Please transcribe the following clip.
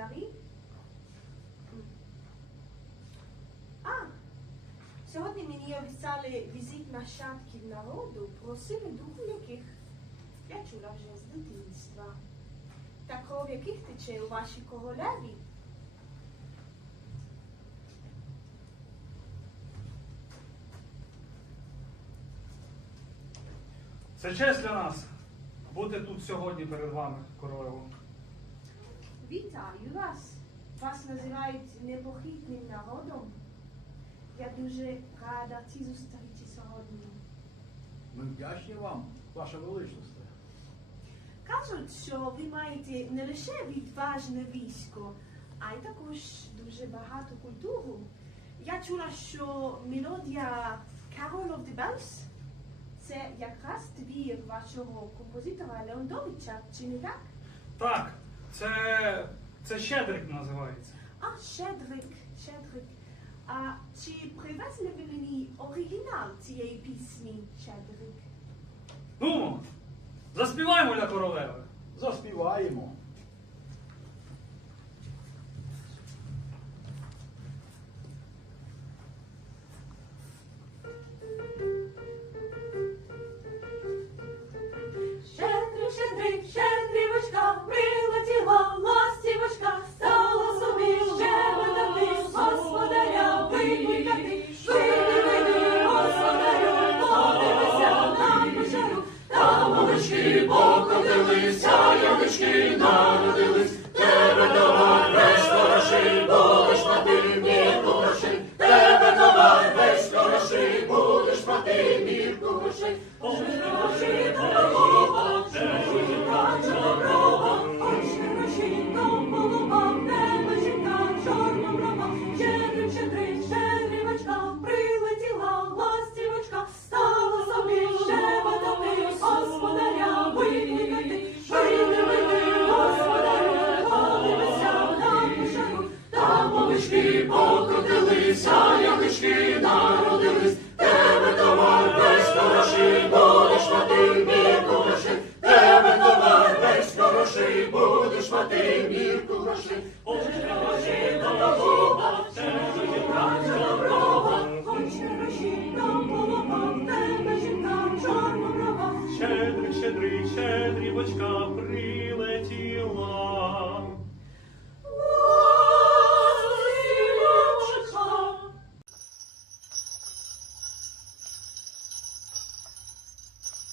календарі. А, сьогодні мені обіцяли візит нащадків народу, просили духу яких я чула вже з дитинства. Та кров яких тече у вашій королеві. Це честь для нас бути тут сьогодні перед вами, королево. Вітаю вас. Вас називають непохитним народом. Я дуже рада ці зустрічі сьогодні. Ми вдячні вам, ваша величність. Кажуть, що ви маєте не лише відважне військо, а й також дуже багату культуру. Я чула, що мелодія Carol of the Bells це якраз твір вашого композитора Леондовича, чи не так? Так, це, це щедрик називається. А, Щедрик, Щедрик. А чи привезли ви мені оригінал цієї пісні Щедрик? Ну, заспіваємо для королеви. Заспіваємо. Ягички народились, тебе давай весь тебе давай весь хороший, будеш мати мірку грошей. Гроші дорога, жінка чорноброва, ой, жінка голова, небо жінка чорноброва, щедрик, щедрик, щедрівочка, там овечки покотилися, ягички народились, тебе товар весь хороший, будеш мати мірку грошей, тебе товар весь хороший, будеш мати мірку грошей. Ой, гроші до голова, жінка чорноброва, ой, гроші до голова, тебе жінка чорноброва. Щедрик, щедрик, щедрівочка, при